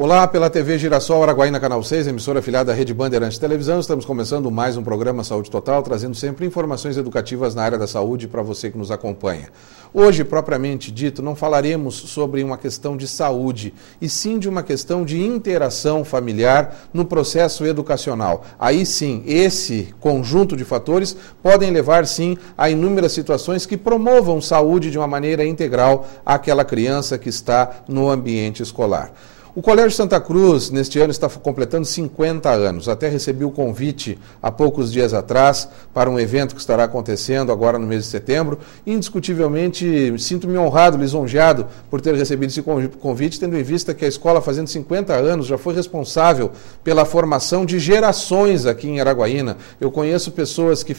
Olá, pela TV Girassol Araguaína Canal 6, emissora afiliada à Rede Bandeirantes Televisão. Estamos começando mais um programa Saúde Total, trazendo sempre informações educativas na área da saúde para você que nos acompanha. Hoje, propriamente dito, não falaremos sobre uma questão de saúde, e sim de uma questão de interação familiar no processo educacional. Aí sim, esse conjunto de fatores podem levar sim a inúmeras situações que promovam saúde de uma maneira integral àquela criança que está no ambiente escolar. O Colégio Santa Cruz, neste ano, está completando 50 anos. Até recebi o convite há poucos dias atrás para um evento que estará acontecendo agora no mês de setembro. Indiscutivelmente, sinto-me honrado, lisonjeado por ter recebido esse convite, tendo em vista que a escola, fazendo 50 anos, já foi responsável pela formação de gerações aqui em Araguaína. Eu conheço pessoas que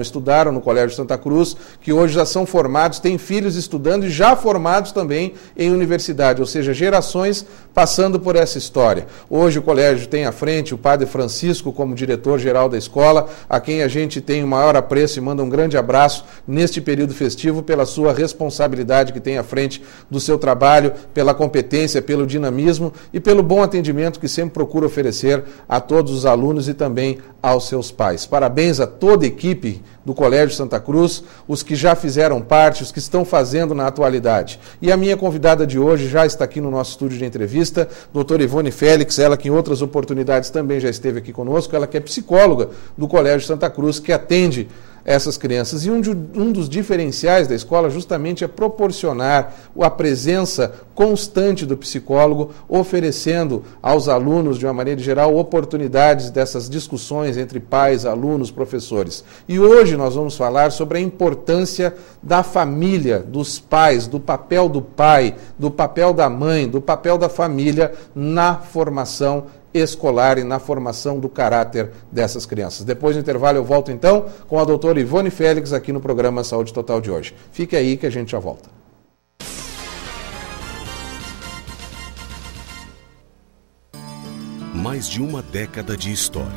estudaram no Colégio Santa Cruz, que hoje já são formados, têm filhos estudando e já formados também em universidade, ou seja, gerações passando por essa história. Hoje o colégio tem à frente o padre Francisco como diretor-geral da escola, a quem a gente tem o maior apreço e manda um grande abraço neste período festivo pela sua responsabilidade que tem à frente do seu trabalho, pela competência, pelo dinamismo e pelo bom atendimento que sempre procura oferecer a todos os alunos e também aos seus pais. Parabéns a toda a equipe do Colégio Santa Cruz, os que já fizeram parte, os que estão fazendo na atualidade. E a minha convidada de hoje já está aqui no nosso estúdio de entrevista, doutora Ivone Félix, ela que em outras oportunidades também já esteve aqui conosco, ela que é psicóloga do Colégio Santa Cruz, que atende essas crianças. E um dos diferenciais da escola justamente é proporcionar a presença constante do psicólogo, oferecendo aos alunos, de uma maneira geral, oportunidades dessas discussões entre pais, alunos, professores. E hoje nós vamos falar sobre a importância da família, dos pais, do papel do pai, do papel da mãe, do papel da família na formação escolar e na formação do caráter dessas crianças. Depois do intervalo eu volto então com a doutora Ivone Félix aqui no programa Saúde Total de hoje. Fique aí que a gente já volta. Mais de uma década de história,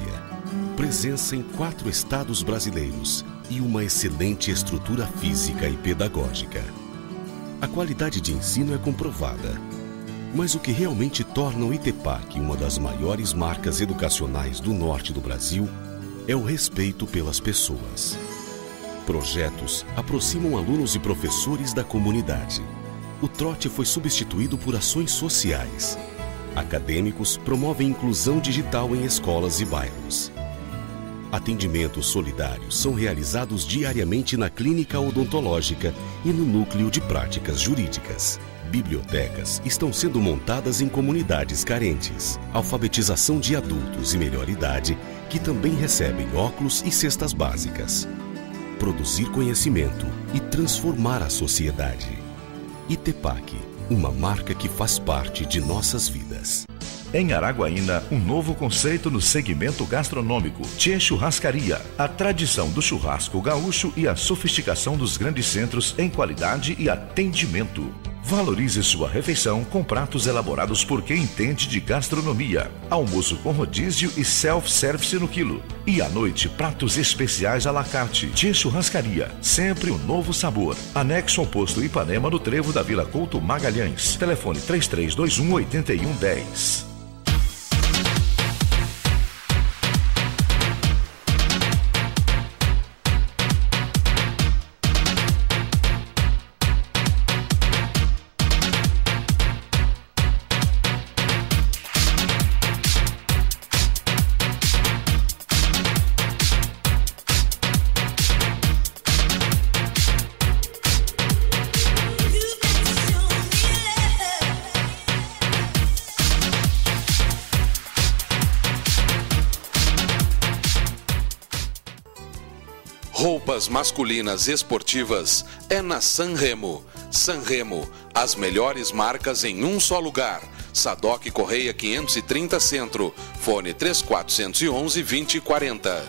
presença em 4 estados brasileiros e uma excelente estrutura física e pedagógica. A qualidade de ensino é comprovada. Mas o que realmente torna o ITEPAC uma das maiores marcas educacionais do norte do Brasil é o respeito pelas pessoas. Projetos aproximam alunos e professores da comunidade. O trote foi substituído por ações sociais. Acadêmicos promovem inclusão digital em escolas e bairros. Atendimentos solidários são realizados diariamente na clínica odontológica e no núcleo de práticas jurídicas. Bibliotecas estão sendo montadas em comunidades carentes. Alfabetização de adultos e melhor idade, que também recebem óculos e cestas básicas. Produzir conhecimento e transformar a sociedade. ITEPAC, uma marca que faz parte de nossas vidas. Em Araguaína, um novo conceito no segmento gastronômico, Tchê Churrascaria. A tradição do churrasco gaúcho e a sofisticação dos grandes centros em qualidade e atendimento. Valorize sua refeição com pratos elaborados por quem entende de gastronomia. Almoço com rodízio e self-service no quilo. E à noite, pratos especiais à la carte. Tchê Churrascaria, sempre um novo sabor. Anexo ao posto Ipanema, no trevo da Vila Couto Magalhães. Telefone 3321-8110. Roupas masculinas esportivas é na Sanremo. Sanremo, as melhores marcas em um só lugar. Sadoc Correia 530 Centro. Fone 3411-2040.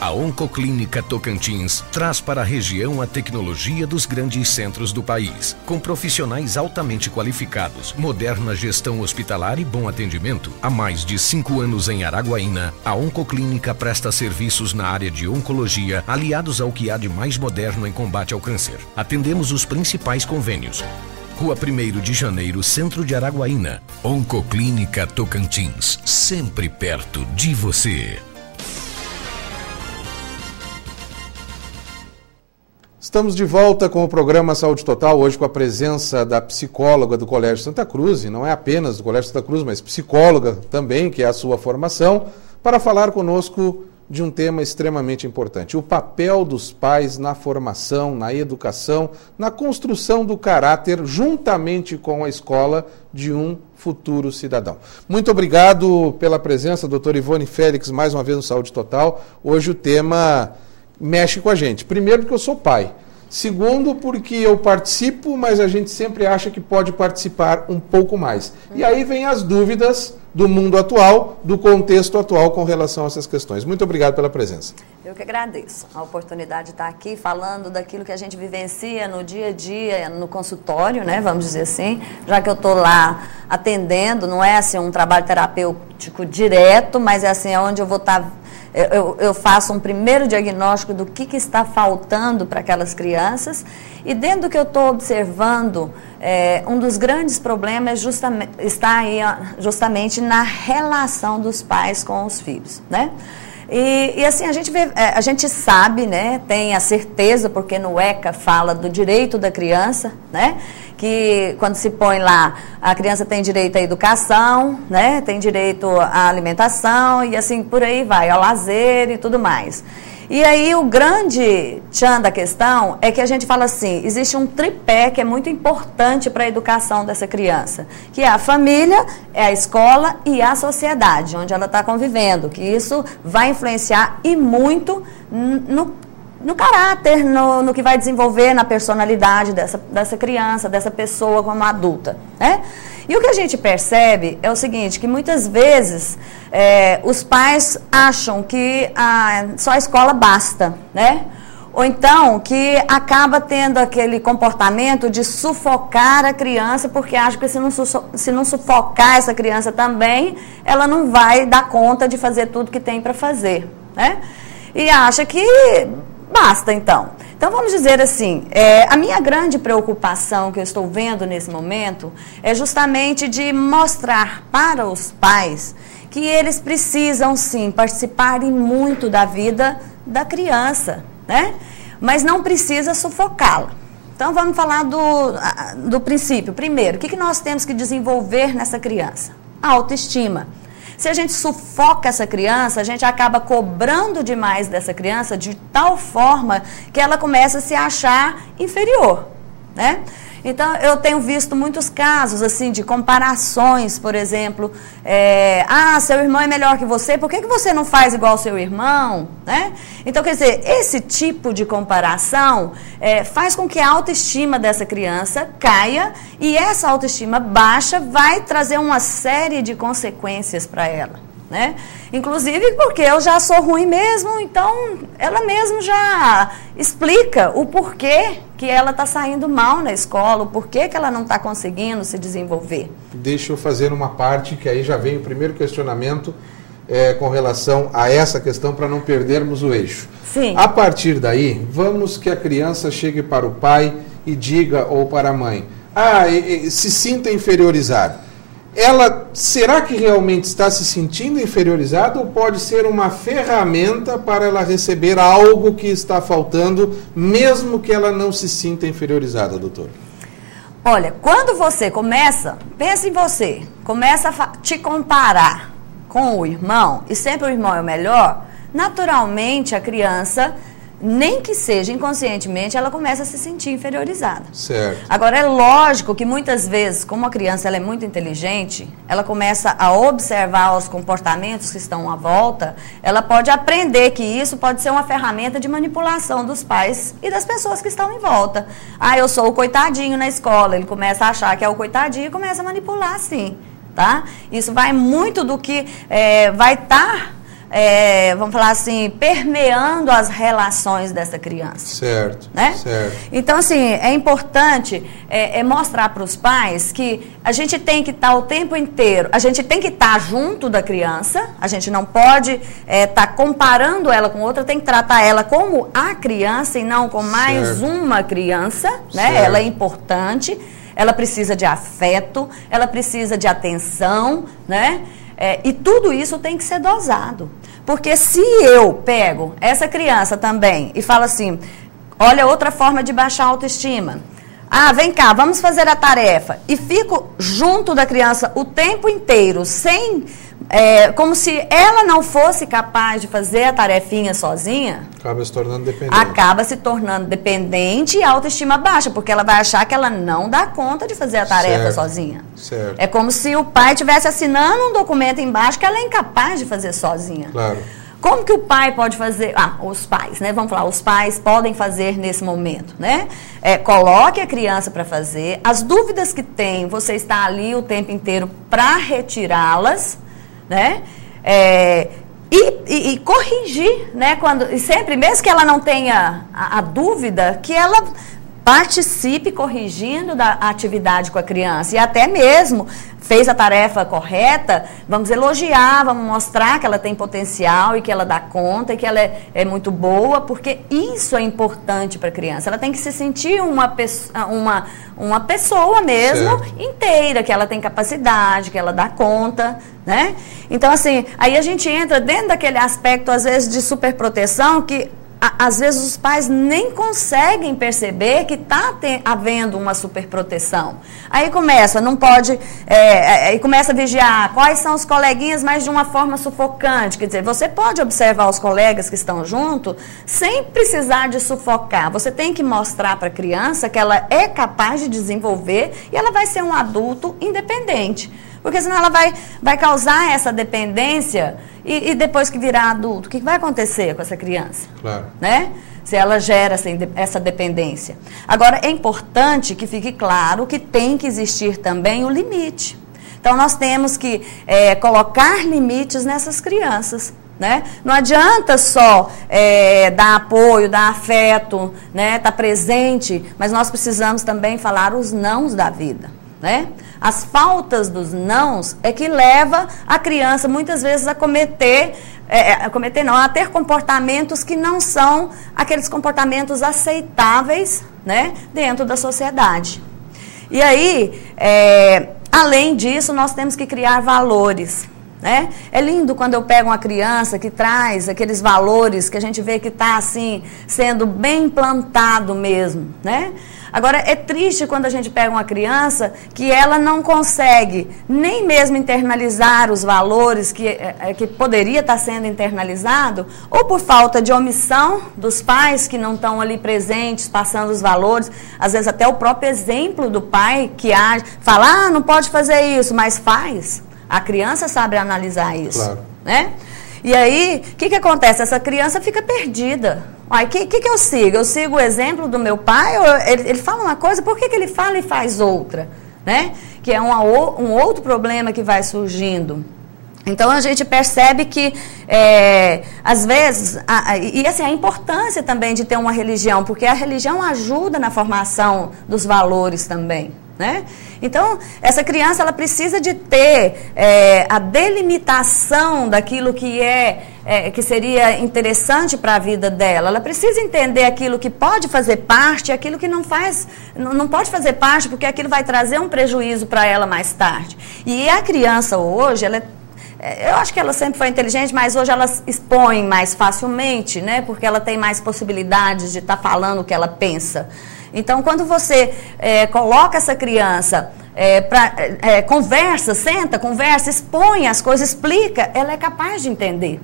A Oncoclínica Tocantins traz para a região a tecnologia dos grandes centros do país, com profissionais altamente qualificados, moderna gestão hospitalar e bom atendimento. Há mais de 5 anos em Araguaína, a Oncoclínica presta serviços na área de oncologia, aliados ao que há de mais moderno em combate ao câncer. Atendemos os principais convênios: Rua 1º de Janeiro, centro de Araguaína. Oncoclínica Tocantins, sempre perto de você. Estamos de volta com o programa Saúde Total, hoje com a presença da psicóloga do Colégio Santa Cruz, e não é apenas do Colégio Santa Cruz, mas psicóloga também, que é a sua formação, para falar conosco de um tema extremamente importante, o papel dos pais na formação, na educação, na construção do caráter, juntamente com a escola, de um futuro cidadão. Muito obrigado pela presença, doutora Ivone Félix, mais uma vez no Saúde Total. Hoje o tema mexe com a gente. Primeiro, porque eu sou pai. Segundo, porque eu participo, mas a gente sempre acha que pode participar um pouco mais. E aí vem as dúvidas do mundo atual, do contexto atual com relação a essas questões. Muito obrigado pela presença. Eu que agradeço a oportunidade de estar aqui falando daquilo que a gente vivencia no dia a dia, no consultório, né, vamos dizer assim, já que eu estou lá atendendo, não é assim um trabalho terapêutico direto, mas é assim, é onde eu vou estar... Eu faço um primeiro diagnóstico do que está faltando para aquelas crianças e dentro do que eu estou observando, um dos grandes problemas está aí justamente na relação dos pais com os filhos, né? E assim, a gente sabe, né, tem a certeza, porque no ECA fala do direito da criança, né, que quando se põe lá, a criança tem direito à educação, né, tem direito à alimentação e assim por aí vai, ao lazer e tudo mais. E aí o grande tchan da questão é que a gente fala assim, existe um tripé que é muito importante para a educação dessa criança, que é a família, é a escola e a sociedade, onde ela está convivendo, que isso vai influenciar e muito no caráter, no que vai desenvolver na personalidade dessa criança, dessa pessoa como adulta, né? E o que a gente percebe é o seguinte, que muitas vezes os pais acham que só a escola basta, né? Ou então que acaba tendo aquele comportamento de sufocar a criança, porque acha que se não sufocar essa criança também, ela não vai dar conta de fazer tudo que tem para fazer, né? E acha que basta, então. Então, vamos dizer assim, a minha grande preocupação que eu estou vendo nesse momento é justamente de mostrar para os pais que eles precisam, sim, participarem muito da vida da criança, né? Mas não precisa sufocá-la. Então, vamos falar do princípio. Primeiro, o que nós temos que desenvolver nessa criança? A autoestima. Se a gente sufoca essa criança, a gente acaba cobrando demais dessa criança de tal forma que ela começa a se achar inferior, né? Então, eu tenho visto muitos casos, assim, de comparações, por exemplo, seu irmão é melhor que você, por que você não faz igual ao seu irmão, né? Então, quer dizer, esse tipo de comparação faz com que a autoestima dessa criança caia e essa autoestima baixa vai trazer uma série de consequências para ela, né? Inclusive porque eu já sou ruim mesmo, então ela mesmo já explica o porquê que ela está saindo mal na escola, o porquê que ela não está conseguindo se desenvolver. Deixa eu fazer uma parte que aí já vem o primeiro questionamento com relação a essa questão para não perdermos o eixo. Sim. A partir daí, vamos que a criança chegue para o pai e diga, ou para a mãe, se sinta inferiorizada. Ela, será que realmente está se sentindo inferiorizada ou pode ser uma ferramenta para ela receber algo que está faltando, mesmo que ela não se sinta inferiorizada, doutor? Olha, quando você começa, pensa em você, começa a te comparar com o irmão, e sempre o irmão é o melhor, naturalmente a criança, nem que seja inconscientemente, ela começa a se sentir inferiorizada. Certo. Agora, é lógico que muitas vezes, como a criança ela é muito inteligente, ela começa a observar os comportamentos que estão à volta, ela pode aprender que isso pode ser uma ferramenta de manipulação dos pais e das pessoas que estão em volta. Eu sou o coitadinho na escola, ele começa a achar que é o coitadinho e começa a manipular, sim. Tá? Isso vai muito do que vai estar... vamos falar assim, permeando as relações dessa criança. Certo, né? Certo. Então, assim, é importante mostrar para os pais que a gente tem que estar o tempo inteiro, a gente tem que estar junto da criança, a gente não pode estar comparando ela com outra, tem que tratar ela como a criança e não como mais uma criança, né? Ela é importante. ela precisa de afeto, ela precisa de atenção, né? E tudo isso tem que ser dosado. Porque se eu pego essa criança também e falo assim, olha outra forma de baixar a autoestima. Ah, vem cá, vamos fazer a tarefa. E fico junto da criança o tempo inteiro, como se ela não fosse capaz de fazer a tarefinha sozinha. Acaba se tornando dependente. Acaba se tornando dependente e a autoestima baixa, porque ela vai achar que ela não dá conta de fazer a tarefa sozinha. Certo. É como se o pai estivesse assinando um documento embaixo que ela é incapaz de fazer sozinha. Claro. Como que o pai pode fazer? Os pais, né? Vamos falar, os pais podem fazer nesse momento, né? Coloque a criança para fazer. As dúvidas que tem, você está ali o tempo inteiro para retirá-las, né? E corrigir, né? E sempre, mesmo que ela não tenha a dúvida, que ela participe corrigindo da atividade com a criança. E até mesmo fez a tarefa correta, vamos elogiar, vamos mostrar que ela tem potencial e que ela dá conta e que ela é muito boa, porque isso é importante para a criança. Ela tem que se sentir uma pessoa mesmo, certo, inteira, que ela tem capacidade, que ela dá conta, né? Então, assim, aí a gente entra dentro daquele aspecto, às vezes, de superproteção, que às vezes os pais nem conseguem perceber que está havendo uma superproteção. Aí começa, não pode, aí começa a vigiar quais são os coleguinhas, mas de uma forma sufocante. Quer dizer, você pode observar os colegas que estão junto sem precisar de sufocar. Você tem que mostrar para a criança que ela é capaz de desenvolver e ela vai ser um adulto independente. Porque senão ela vai causar essa dependência e depois que virar adulto, o que vai acontecer com essa criança? Claro. Né? Se ela gera essa dependência. Agora, é importante que fique claro que tem que existir também o limite. Então, nós temos que colocar limites nessas crianças. Né? Não adianta só dar apoio, dar afeto, né? Estar presente, mas nós precisamos também falar os nãos da vida. Né? As faltas dos nãos é que leva a criança muitas vezes a a ter comportamentos que não são aqueles comportamentos aceitáveis, né, dentro da sociedade. E aí, além disso, nós temos que criar valores. Né? É lindo quando eu pego uma criança que traz aqueles valores que a gente vê que está assim, sendo bem implantado mesmo, né? Agora, é triste quando a gente pega uma criança que ela não consegue nem mesmo internalizar os valores que poderia estar sendo internalizado, ou por falta de omissão dos pais que não estão ali presentes, passando os valores, às vezes até o próprio exemplo do pai que age, fala, não pode fazer isso, mas faz. A criança sabe analisar isso, claro, né? E aí, o que acontece? Essa criança fica perdida. O que eu sigo? Eu sigo o exemplo do meu pai? Ou ele fala uma coisa, por que ele fala e faz outra? Né? Que é um outro problema que vai surgindo. Então, a gente percebe que, às vezes, assim, a importância também de ter uma religião, porque a religião ajuda na formação dos valores também. Né? Então, essa criança ela precisa de ter a delimitação daquilo que seria interessante para a vida dela. Ela precisa entender aquilo que pode fazer parte e aquilo que não pode fazer parte, porque aquilo vai trazer um prejuízo para ela mais tarde. E a criança hoje, eu acho que ela sempre foi inteligente, mas hoje ela expõe mais facilmente, né? Porque ela tem mais possibilidades de estar falando o que ela pensa. Então, quando você coloca essa criança, senta, conversa, expõe as coisas, explica, ela é capaz de entender.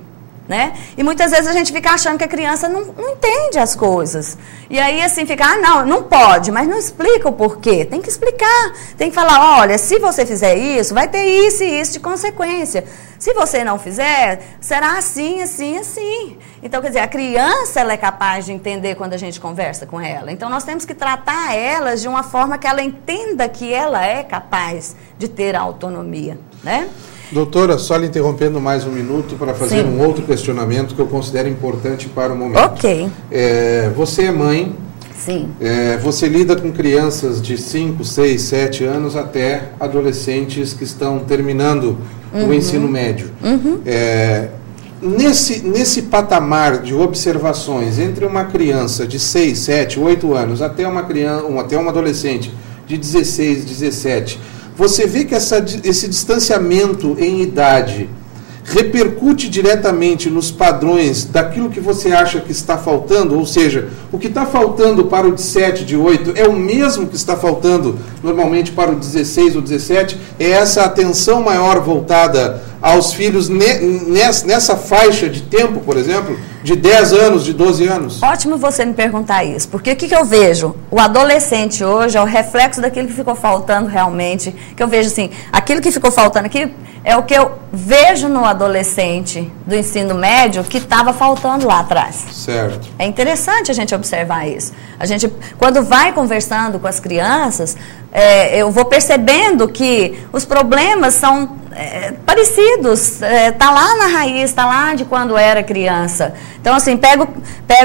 Né? E muitas vezes a gente fica achando que a criança não entende as coisas. E aí assim fica, não pode, mas não explica o porquê. Tem que explicar, tem que falar, olha, se você fizer isso, vai ter isso e isso de consequência. Se você não fizer, será assim, assim, assim. Então, quer dizer, a criança ela é capaz de entender quando a gente conversa com ela. Então, nós temos que tratar elas de uma forma que ela entenda que ela é capaz de ter a autonomia, né? Doutora, só lhe interrompendo mais um minuto para fazer um outro questionamento que eu considero importante para o momento. Ok. Você é mãe. Sim. Você lida com crianças de 5, 6, 7 anos até adolescentes que estão terminando o ensino médio. Nesse patamar de observações entre uma criança de 6, 7, 8 anos até uma adolescente de 16, 17, você vê que esse distanciamento em idade repercute diretamente nos padrões daquilo que você acha que está faltando, ou seja, o que está faltando para o de 7, de 8 é o mesmo que está faltando normalmente para o 16 ou 17, é essa atenção maior voltada aos filhos nessa faixa de tempo, por exemplo, de 10 anos, de 12 anos? Ótimo você me perguntar isso, porque o que eu vejo? O adolescente hoje é o reflexo daquilo que ficou faltando realmente, que eu vejo assim, aquilo que ficou faltando aqui é o que eu vejo no adolescente do ensino médio que estava faltando lá atrás. Certo. É interessante a gente observar isso. A gente, quando vai conversando com as crianças, eu vou percebendo que os problemas são parecidos, tá lá na raiz, tá lá de quando era criança. Então, assim, pego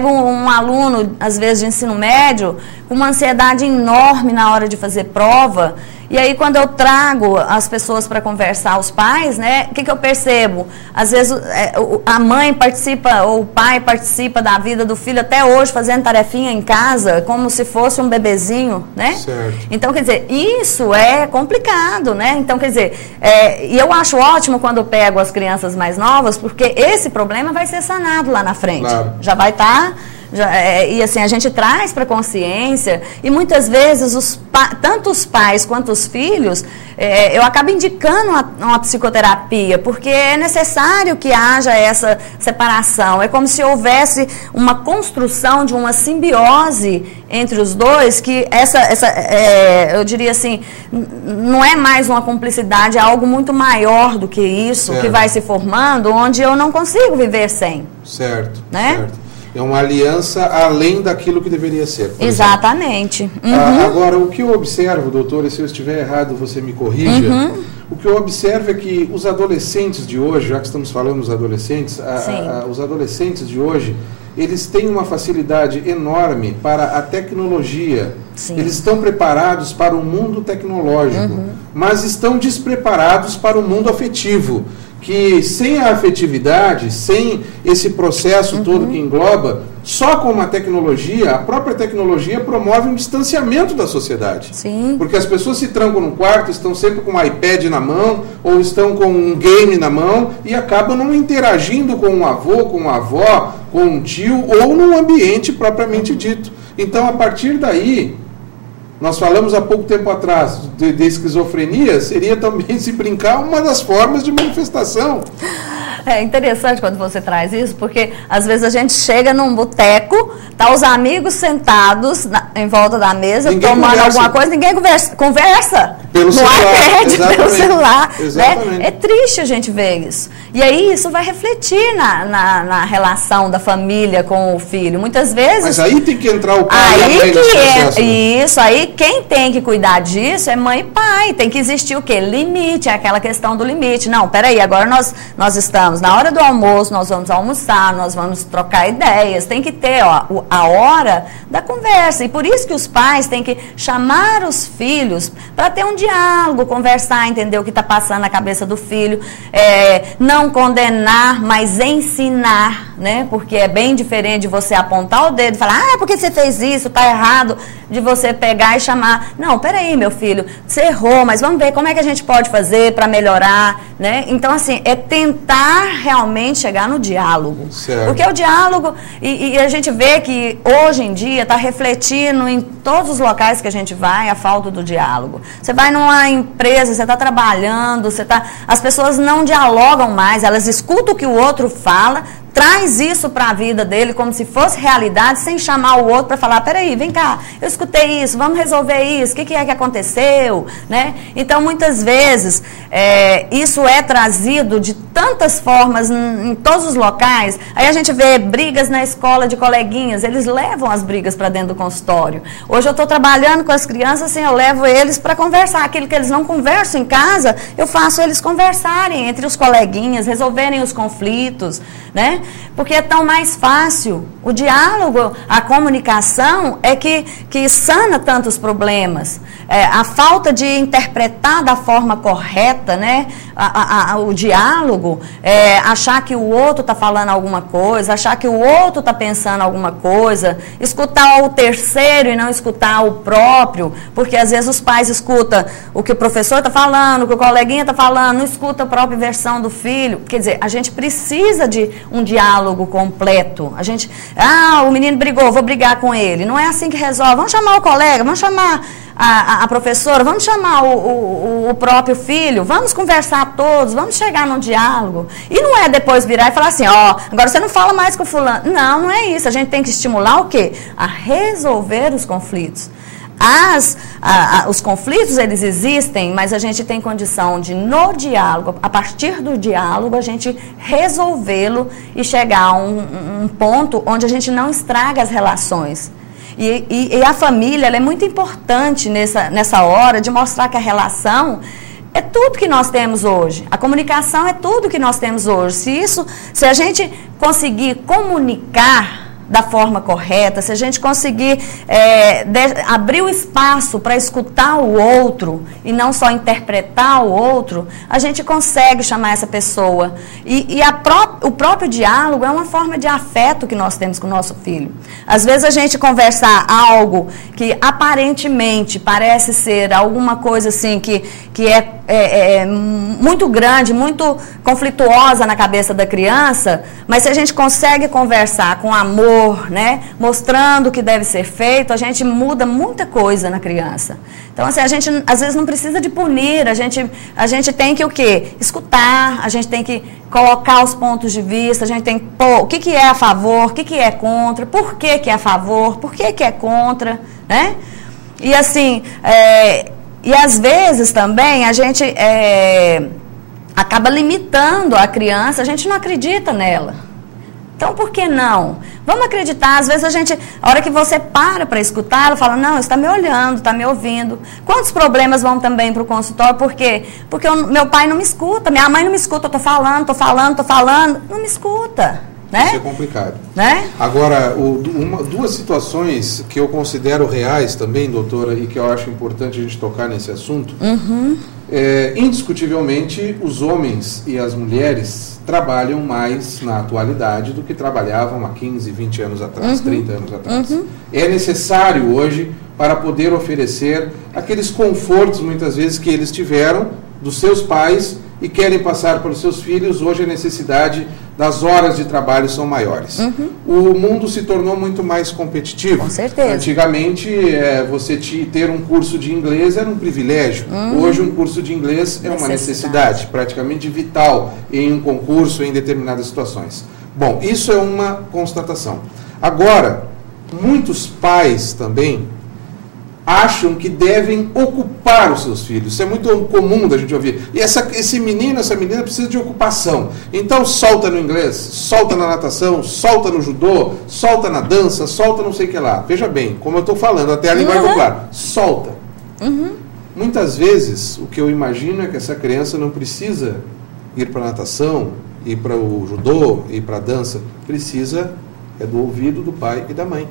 um aluno, às vezes, de ensino médio, com uma ansiedade enorme na hora de fazer prova, e aí, quando eu trago as pessoas para conversar, os pais, né, o que eu percebo? Às vezes, a mãe participa, ou o pai participa da vida do filho até hoje, fazendo tarefinha em casa, como se fosse um bebezinho, né? Certo. Então, quer dizer, isso é complicado, né? Então, quer dizer, e eu acho ótimo quando eu pego as crianças mais novas, porque esse problema vai ser sanado lá na frente. Claro. Já vai estar... e assim, a gente traz para a consciência, e muitas vezes tanto os pais quanto os filhos, eu acabo indicando uma psicoterapia, porque é necessário que haja essa separação. É como se houvesse uma construção de uma simbiose entre os dois, que eu diria assim, não é mais uma cumplicidade, é algo muito maior do que isso, que vai se formando, onde eu não consigo viver sem. Certo, né? Certo. É uma aliança além daquilo que deveria ser. Exatamente. Agora, o que eu observo, doutora, e se eu estiver errado, você me corrija. O que eu observo é que os adolescentes de hoje, já que estamos falando dos adolescentes, os adolescentes de hoje, eles têm uma facilidade enorme para a tecnologia. Sim. Eles estão preparados para o mundo tecnológico, mas estão despreparados para o mundo afetivo. Que sem a afetividade, sem esse processo todo que engloba, só com a tecnologia, a própria tecnologia promove um distanciamento da sociedade. Sim. Porque as pessoas se trancam no quarto, estão sempre com um iPad na mão, ou estão com um game na mão, e acabam não interagindo com um avô, com uma avó, com um tio, ou num ambiente propriamente dito. Então, a partir daí... Nós falamos há pouco tempo atrás de esquizofrenia, seria também, se brincar, uma das formas de manifestação. É interessante quando você traz isso, porque às vezes a gente chega num boteco, tá os amigos sentados em volta da mesa, ninguém tomando conversa. Alguma coisa, ninguém conversa pelo celular, pelo celular. Exatamente. Né? É triste a gente ver isso. E aí isso vai refletir na relação da família com o filho. Muitas vezes... Mas aí tem que entrar o pai e a mãe nesse processo. Isso, aí quem tem que cuidar disso é mãe e pai. Tem que existir o quê? Limite, é aquela questão do limite. Não, peraí, agora nós estamos na hora do almoço, nós vamos almoçar, nós vamos trocar ideias, tem que ter a hora da conversa, e por isso que os pais têm que chamar os filhos para ter um diálogo, conversar, entender o que está passando na cabeça do filho, não condenar, mas ensinar, né? Porque é bem diferente de você apontar o dedo e falar, porque você fez isso, está errado, de você pegar e chamar, não, peraí meu filho, você errou, mas vamos ver como é que a gente pode fazer para melhorar, né? Então assim, é tentar realmente chegar no diálogo. Certo. Porque o diálogo, e a gente vê que hoje em dia está refletindo em todos os locais que a gente vai a falta do diálogo. Você vai numa empresa, você está trabalhando, as pessoas não dialogam mais, elas escutam o que o outro fala, traz isso para a vida dele como se fosse realidade, sem chamar o outro para falar, peraí, vem cá, eu escutei isso, vamos resolver isso, o que é que aconteceu, né? Então, muitas vezes, isso é trazido de tantas formas em todos os locais. Aí a gente vê brigas na escola de coleguinhas, eles levam as brigas para dentro do consultório. Hoje eu estou trabalhando com as crianças, assim, eu levo eles para conversar, aquilo que eles não conversam em casa, eu faço eles conversarem entre os coleguinhas, resolverem os conflitos, né? Porque é tão mais fácil. O diálogo, a comunicação é que sana tantos problemas. A falta de interpretar da forma correta, né, o diálogo, achar que o outro está falando alguma coisa, achar que o outro está pensando alguma coisa, escutar o terceiro e não escutar o próprio, porque às vezes os pais escutam o que o professor está falando, o que o coleguinha está falando, não escuta a própria versão do filho. Quer dizer, a gente precisa de um diálogo completo. A gente, o menino brigou, vou brigar com ele. Não é assim que resolve. Vamos chamar o colega, vamos chamar a professora, vamos chamar o próprio filho, vamos conversar todos, vamos chegar num diálogo. E não é depois virar e falar assim, agora você não fala mais com o fulano. Não, não é isso. A gente tem que estimular o quê? A resolver os conflitos. Os conflitos, eles existem, mas a gente tem condição de, no diálogo, a partir do diálogo, a gente resolvê-lo e chegar a um ponto onde a gente não estraga as relações. E a família, ela é muito importante nessa hora de mostrar que a relação é tudo que nós temos hoje. A comunicação é tudo que nós temos hoje. Se a gente conseguir comunicar da forma correta, se a gente conseguir abrir o espaço para escutar o outro e não só interpretar o outro, a gente consegue chamar essa pessoa. O próprio diálogo é uma forma de afeto que nós temos com o nosso filho. Às vezes a gente conversar algo que aparentemente parece ser alguma coisa assim que é muito grande, muito conflituosa na cabeça da criança, mas se a gente consegue conversar com amor, né, mostrando o que deve ser feito, a gente muda muita coisa na criança. Então, assim, a gente às vezes não precisa de punir, a gente tem que o quê? Escutar, a gente tem que colocar os pontos de vista, a gente tem que pôr o que é a favor, o que é contra, por que é a favor, por que é contra, né? E assim, e às vezes também a gente acaba limitando a criança, a gente não acredita nela. Então, por que não? Vamos acreditar. Às vezes a hora que você para escutar, ela fala, não, está me olhando, está me ouvindo. Quantos problemas vão também para o consultório? Por quê? Porque meu pai não me escuta, minha mãe não me escuta, eu estou falando, não me escuta. Né? Isso é complicado. Né? Agora, duas situações que eu considero reais também, doutora, e que eu acho importante a gente tocar nesse assunto. Indiscutivelmente, os homens e as mulheres trabalham mais na atualidade do que trabalhavam há 15, 20 anos atrás, 30 anos atrás. É necessário hoje para poder oferecer aqueles confortos, muitas vezes, que eles tiveram dos seus pais e querem passar para os seus filhos. Hoje a necessidade das horas de trabalho são maiores. O mundo se tornou muito mais competitivo. Com certeza. Antigamente, você ter um curso de inglês era um privilégio. Hoje, um curso de inglês é uma necessidade, praticamente vital em um concurso, em determinadas situações. Bom, isso é uma constatação. Agora, muitos pais também acham que devem ocupar os seus filhos. Isso é muito comum da gente ouvir. E esse menino, essa menina precisa de ocupação. Então solta no inglês, solta na natação, solta no judô, solta na dança, solta não sei o que lá. Veja bem, como eu estou falando, até a linguagem popular. Solta. Muitas vezes, o que eu imagino é que essa criança não precisa ir para a natação, ir para o judô, ir para a dança. Precisa do ouvido do pai e da mãe.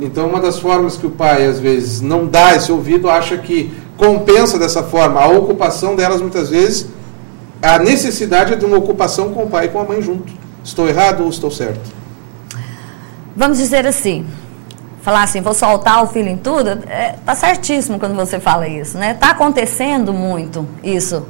Então, uma das formas que o pai, às vezes, não dá esse ouvido, acha que compensa dessa forma a ocupação delas, muitas vezes, a necessidade de uma ocupação com o pai e com a mãe junto. Estou errado ou estou certo? Vamos dizer assim, falar assim, vou soltar o filho em tudo, tá certíssimo quando você fala isso, né? Tá acontecendo muito isso.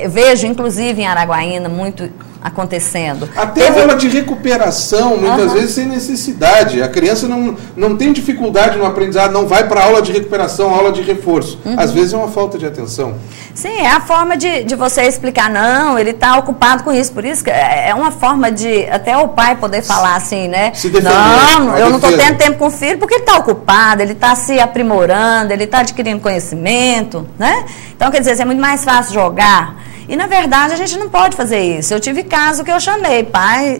Eu vejo, inclusive, em Araguaína, muito acontecendo. Até aula de recuperação, muitas vezes sem necessidade. A criança não tem dificuldade no aprendizado, não vai para aula de recuperação, aula de reforço. Às vezes é uma falta de atenção. Sim, é a forma de você explicar, não, ele está ocupado com isso. Por isso que é uma forma de até o pai poder falar assim, né? Se defender, não, eu não estou tendo tempo com o filho porque ele está ocupado, ele está se aprimorando, ele está adquirindo conhecimento, né? Então, quer dizer, é muito mais fácil jogar. E, na verdade, a gente não pode fazer isso. Eu tive caso que eu chamei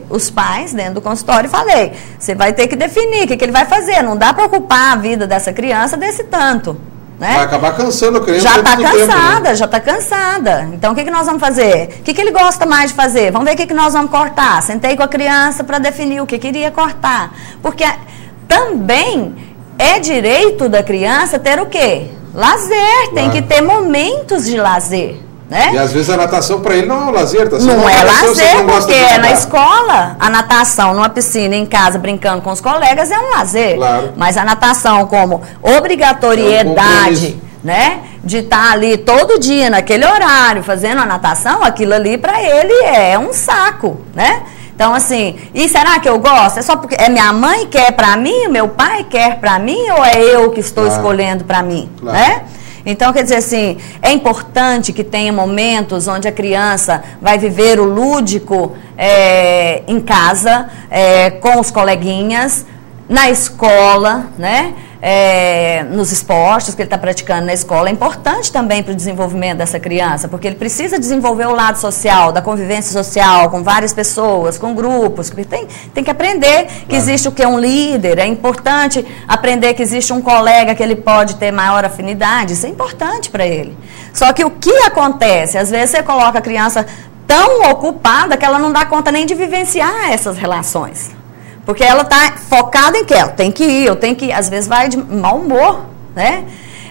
os pais dentro do consultório e falei, você vai ter que definir o que ele vai fazer. Não dá para ocupar a vida dessa criança desse tanto. Né? Vai acabar cansando a criança. Já está cansada, tempo, né? Já está cansada. Então, o que nós vamos fazer? O que ele gosta mais de fazer? Vamos ver o que nós vamos cortar. Sentei com a criança para definir o que queria cortar. Porque também é direito da criança ter o quê? Lazer. Tem que ter momentos de lazer. né? E às vezes a natação para ele não é um lazer, tá? Não é lazer, porque é na escola. A natação numa piscina, em casa, brincando com os colegas, é um lazer. Claro. Mas a natação como obrigatoriedade, né, de estar ali todo dia, naquele horário, fazendo a natação, aquilo ali para ele é um saco, né? Então, assim, e será que eu gosto? É só porque é minha mãe quer para mim, meu pai quer para mim, ou é eu que estou escolhendo para mim, né? Então, quer dizer assim, é importante que tenha momentos onde a criança vai viver o lúdico em casa, com os coleguinhas, na escola, né? Nos esportes que ele está praticando na escola. É importante também para o desenvolvimento dessa criança, porque ele precisa desenvolver o lado social, da convivência social, com várias pessoas, com grupos. Tem que aprender que existe o que é um líder, é importante aprender que existe um colega que ele pode ter maior afinidade, isso é importante para ele. Só que o que acontece? Às vezes você coloca a criança tão ocupada que ela não dá conta nem de vivenciar essas relações. Porque ela está focada em que ela tem que ir, eu tenho que ir, às vezes vai de mau humor, né?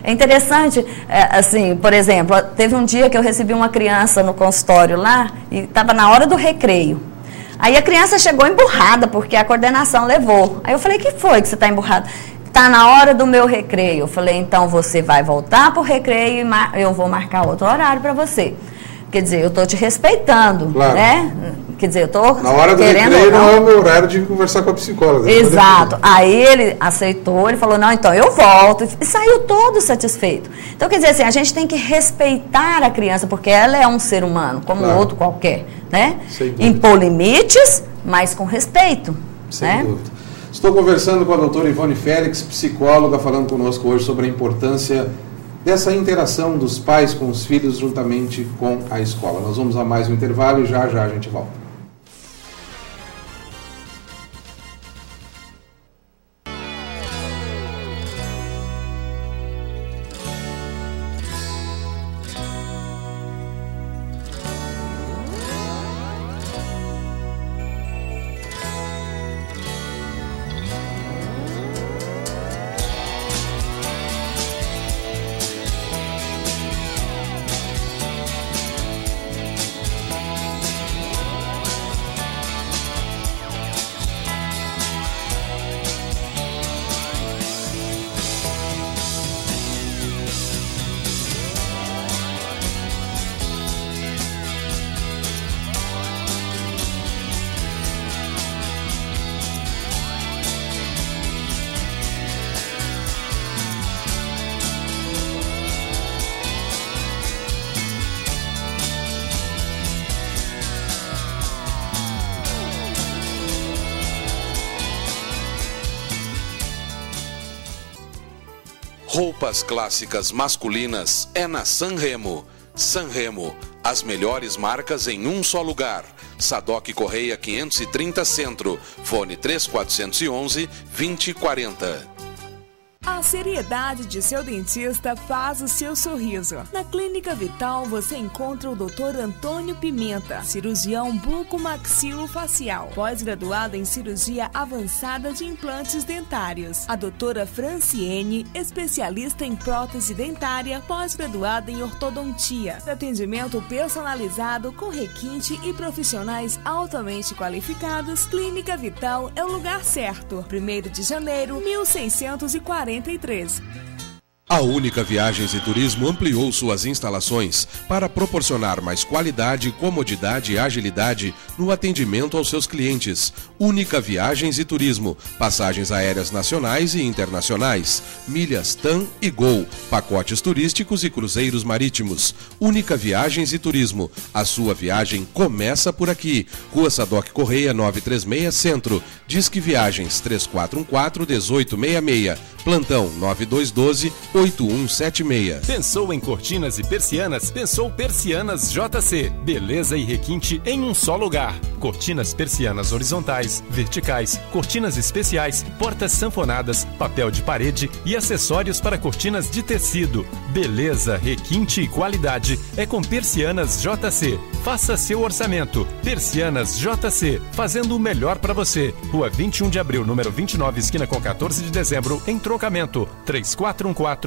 É interessante, assim, por exemplo, teve um dia que eu recebi uma criança no consultório lá, e estava na hora do recreio. Aí a criança chegou emburrada, porque a coordenação levou. Aí eu falei, que foi que você está emburrada? Está na hora do meu recreio. Eu falei, então você vai voltar para o recreio e eu vou marcar outro horário para você. Quer dizer, eu estou te respeitando, né? Quer dizer, eu estou na hora do recreio não é o meu horário de conversar com a psicóloga. Exato. Aí ele aceitou, ele falou, não, então eu volto. E saiu todo satisfeito. Então, quer dizer assim, a gente tem que respeitar a criança, porque ela é um ser humano, como outro qualquer, né? Impor limites, mas com respeito. Sem dúvida. Estou conversando com a doutora Ivone Félix, psicóloga, falando conosco hoje sobre a importância dessa interação dos pais com os filhos juntamente com a escola. Nós vamos a mais um intervalo e já a gente volta. Roupas clássicas masculinas é na Sanremo. Sanremo, as melhores marcas em um só lugar. Sadoc Correia 530 Centro, fone 3411-2040. A seriedade de seu dentista faz o seu sorriso. Na Clínica Vital você encontra o Dr. Antônio Pimenta, cirurgião bucomaxilofacial, pós-graduado em cirurgia avançada de implantes dentários. A doutora Franciene, especialista em prótese dentária, pós-graduada em ortodontia. Atendimento personalizado com requinte e profissionais altamente qualificados. Clínica Vital é o lugar certo. 1º de janeiro, 1643. A Única Viagens e Turismo ampliou suas instalações para proporcionar mais qualidade, comodidade e agilidade no atendimento aos seus clientes. Única Viagens e Turismo, passagens aéreas nacionais e internacionais, milhas TAM e GOL, pacotes turísticos e cruzeiros marítimos. Única Viagens e Turismo, a sua viagem começa por aqui. Rua Sadoc Correia 936 Centro, Disque Viagens 3414-1866, plantão 9212-8176. Pensou em cortinas e persianas? Pensou Persianas JC. Beleza e requinte em um só lugar. Cortinas persianas horizontais, verticais, cortinas especiais, portas sanfonadas, papel de parede e acessórios para cortinas de tecido. Beleza, requinte e qualidade é com Persianas JC. Faça seu orçamento. Persianas JC, fazendo o melhor para você. Rua 21 de Abril, número 29, esquina com 14 de dezembro, em Trocamento. 3414-4166.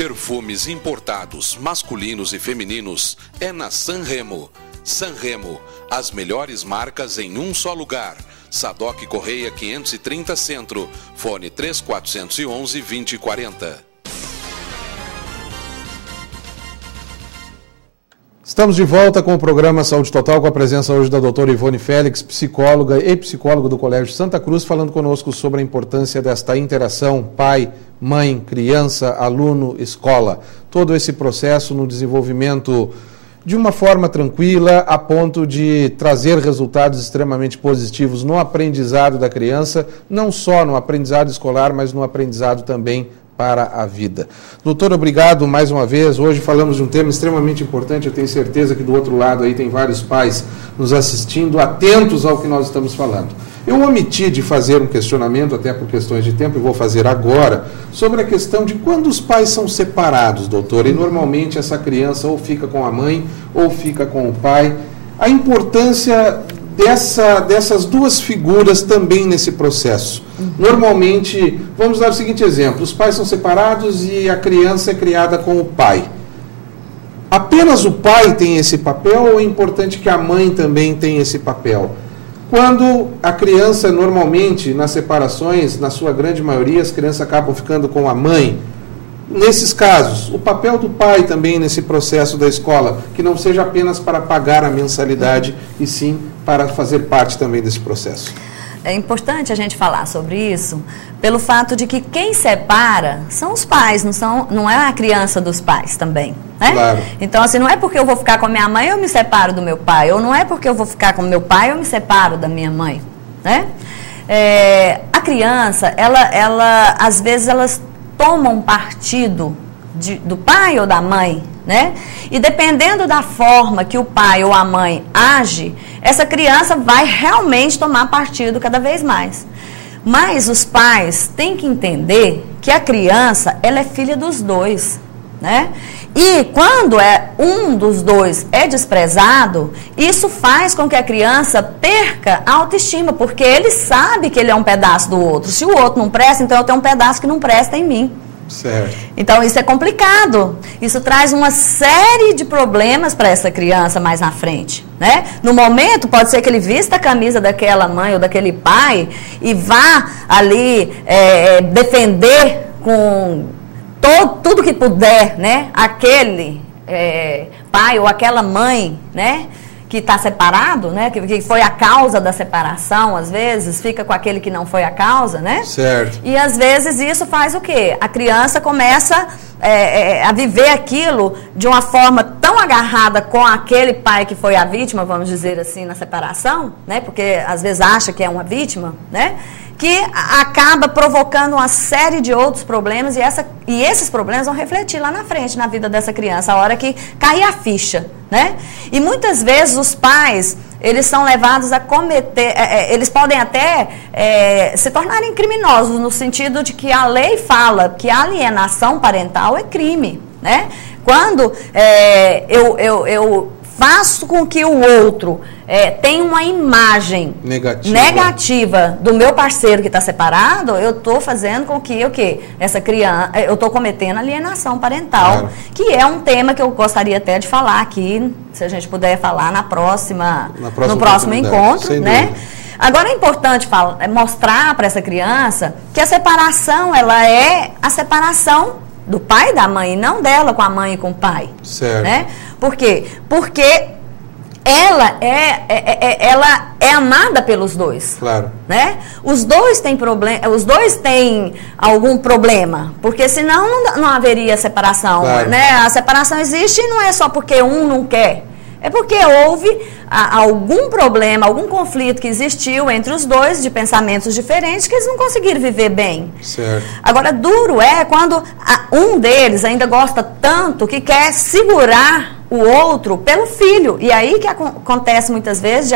Perfumes importados, masculinos e femininos, é na Sanremo. Sanremo, as melhores marcas em um só lugar. Sadoc Correia 530 Centro, fone 3411-2040. Estamos de volta com o programa Saúde Total, com a presença hoje da doutora Ivone Félix, psicóloga e psicóloga do Colégio Santa Cruz, falando conosco sobre a importância desta interação pai, mãe, criança, aluno, escola. Todo esse processo no desenvolvimento de uma forma tranquila, a ponto de trazer resultados extremamente positivos no aprendizado da criança, não só no aprendizado escolar, mas no aprendizado também para a vida. Doutor, obrigado mais uma vez. Hoje falamos de um tema extremamente importante. Eu tenho certeza que do outro lado aí tem vários pais nos assistindo, atentos ao que nós estamos falando. Eu omiti de fazer um questionamento, até por questões de tempo, e vou fazer agora, sobre a questão de quando os pais são separados, doutor, e normalmente essa criança ou fica com a mãe ou fica com o pai. A importância dessas duas figuras também nesse processo. Normalmente, vamos dar o seguinte exemplo, os pais são separados e a criança é criada com o pai. Apenas o pai tem esse papel ou é importante que a mãe também tenha esse papel? Quando a criança, normalmente, nas separações, na sua grande maioria, as crianças acabam ficando com a mãe. Nesses casos, o papel do pai também nesse processo da escola, que não seja apenas para pagar a mensalidade, e sim para fazer parte também desse processo. É importante a gente falar sobre isso, pelo fato de que quem separa são os pais, não é a criança dos pais também, né? Claro. Então, assim, não é porque eu vou ficar com a minha mãe eu me separo do meu pai, ou não é porque eu vou ficar com o meu pai eu me separo da minha mãe, né? A criança, ela às vezes, elas tomam partido do pai ou da mãe, né? E dependendo da forma que o pai ou a mãe age, essa criança vai realmente tomar partido cada vez mais. Mas os pais têm que entender que a criança, ela é filha dos dois, né? E quando um dos dois é desprezado, isso faz com que a criança perca a autoestima, porque ele sabe que ele é um pedaço do outro. Se o outro não presta, então eu tenho um pedaço que não presta em mim. Certo. Então isso é complicado, isso traz uma série de problemas para essa criança mais na frente, né? No momento pode ser que ele vista a camisa daquela mãe ou daquele pai e vá ali defender com tudo que puder, né? Aquele pai ou aquela mãe, né? Que está separado, né? Que foi a causa da separação, às vezes, fica com aquele que não foi a causa, né? Certo. E às vezes isso faz o quê? A criança começa a viver aquilo de uma forma tão agarrada com aquele pai que foi a vítima, vamos dizer assim, na separação, né? Porque às vezes acha que é uma vítima, né? Que acaba provocando uma série de outros problemas e esses problemas vão refletir lá na frente, na vida dessa criança, a hora que cair a ficha, né? E muitas vezes os pais, eles são levados a cometer, eles podem até se tornarem criminosos, no sentido de que a lei fala que a alienação parental é crime, né? Quando eu faço com que o outro tenha uma imagem negativa do meu parceiro que está separado, eu estou fazendo com que essa criança, eu estou cometendo alienação parental, claro. Que é um tema que eu gostaria até de falar aqui, se a gente puder falar no próximo encontro, né? Agora é importante mostrar para essa criança que a separação, ela é a separação do pai e da mãe, não dela com a mãe e com o pai. Certo. Né? Por quê? Porque ela é amada pelos dois. Claro. Né? Os dois têm algum problema, porque senão não haveria separação. Claro. Né? A separação existe e não é só porque um não quer. É porque houve algum problema, algum conflito que existiu entre os dois, de pensamentos diferentes, que eles não conseguiram viver bem. Certo. Agora, duro é quando um deles ainda gosta tanto que quer segurar o outro pelo filho. E aí que acontece muitas vezes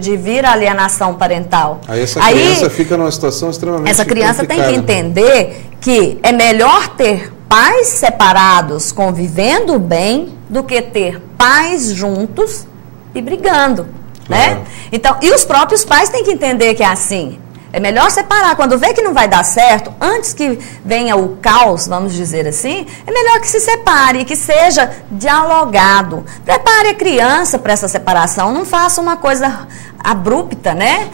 de vir a alienação parental. Aí essa criança fica numa situação extremamente Essa criança complicada. Tem que entender que é melhor ter pais separados convivendo bem do que ter pais juntos e brigando, claro. Né? Então, e os próprios pais têm que entender que é assim. É melhor separar. Quando vê que não vai dar certo, antes que venha o caos, vamos dizer assim, é melhor que se separe, que seja dialogado. Prepare a criança para essa separação. Não faça uma coisa abrupta, né?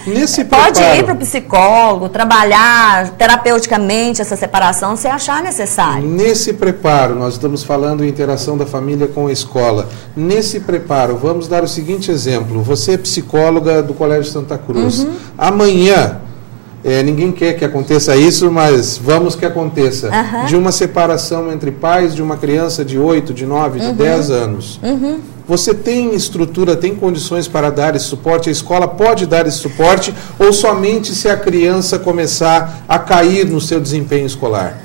Pode ir para o psicólogo, trabalhar terapeuticamente essa separação, se achar necessário. Nesse preparo, nós estamos falando em interação da família com a escola. Nesse preparo, vamos dar o seguinte exemplo. Você é psicóloga do Colégio Santa Cruz. Amanhã, ninguém quer que aconteça isso, mas vamos que aconteça. De uma separação entre pais de uma criança de 8, de 9, de 10 anos. Você tem estrutura, tem condições para dar esse suporte? A escola pode dar esse suporte? Ou somente se a criança começar a cair no seu desempenho escolar?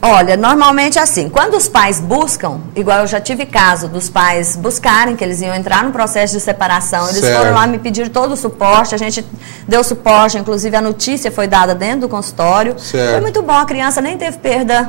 Olha, normalmente é assim, quando os pais buscam, igual eu já tive caso dos pais buscarem, que eles iam entrar no processo de separação, eles foram lá me pedir todo o suporte, a gente deu suporte, inclusive a notícia foi dada dentro do consultório. Foi muito bom, a criança nem teve perda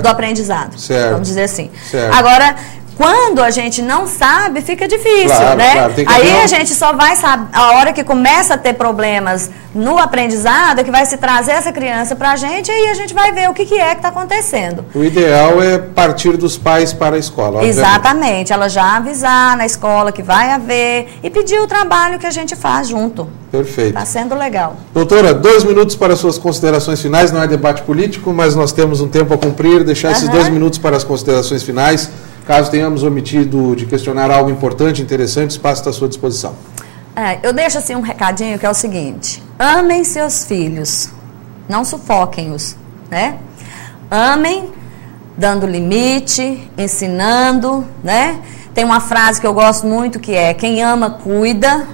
do aprendizado, vamos dizer assim. Agora, quando a gente não sabe, fica difícil, né? Aí a gente só vai saber, a hora que começa a ter problemas no aprendizado, é que vai se trazer essa criança para a gente, e aí a gente vai ver o que é que está acontecendo. O ideal é partir dos pais para a escola. Exatamente, ela já avisar na escola que vai haver e pedir o trabalho que a gente faz junto. Perfeito. Está sendo legal. Doutora, 2 minutos para suas considerações finais, não é debate político, mas nós temos um tempo a cumprir, deixar esses 2 minutos para as considerações finais. Caso tenhamos omitido de questionar algo importante, interessante, o espaço está à sua disposição. Eu deixo assim um recadinho que é o seguinte: amem seus filhos, não sufoquem-os, né? Amem, dando limite, ensinando, né? Tem uma frase que eu gosto muito que é: quem ama, cuida.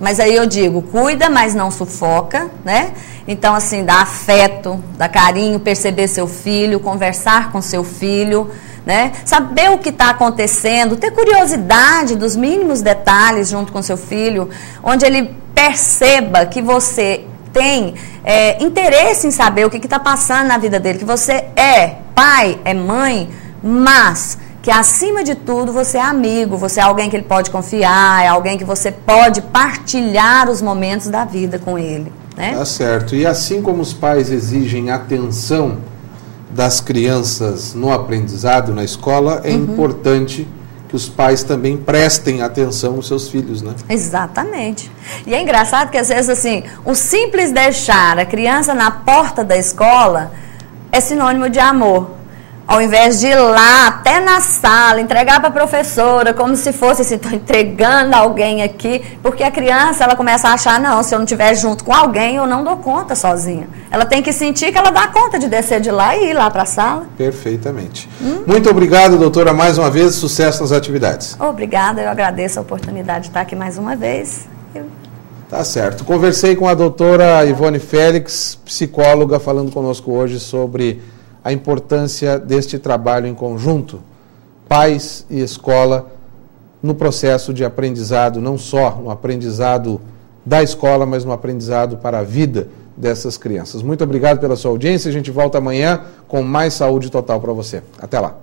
Mas aí eu digo, cuida, mas não sufoca, né? Então, assim, dá afeto, dá carinho, perceber seu filho, conversar com seu filho, né? Saber o que está acontecendo, ter curiosidade dos mínimos detalhes junto com seu filho, onde ele perceba que você tem interesse em saber o que está passando na vida dele, que você é pai, é mãe, mas que acima de tudo você é amigo, você é alguém que ele pode confiar, é alguém que você pode partilhar os momentos da vida com ele, né? Tá certo. E assim como os pais exigem atenção das crianças no aprendizado, na escola, é importante que os pais também prestem atenção aos seus filhos, né? Exatamente. E é engraçado que às vezes assim, o simples deixar a criança na porta da escola é sinônimo de amor. Ao invés de ir lá até na sala, entregar para a professora, como se fosse assim, estou entregando alguém aqui, porque a criança, ela começa a achar, não, se eu não estiver junto com alguém, eu não dou conta sozinha. Ela tem que sentir que ela dá conta de descer de lá e ir lá para a sala. Perfeitamente. Muito obrigado, doutora, mais uma vez, sucesso nas atividades. Obrigada, eu agradeço a oportunidade de estar aqui mais uma vez. Tá certo. Conversei com a doutora Ivone Félix, psicóloga, falando conosco hoje sobre a importância deste trabalho em conjunto, pais e escola, no processo de aprendizado, não só no aprendizado da escola, mas no aprendizado para a vida dessas crianças. Muito obrigado pela sua audiência, a gente volta amanhã com mais Saúde Total para você. Até lá.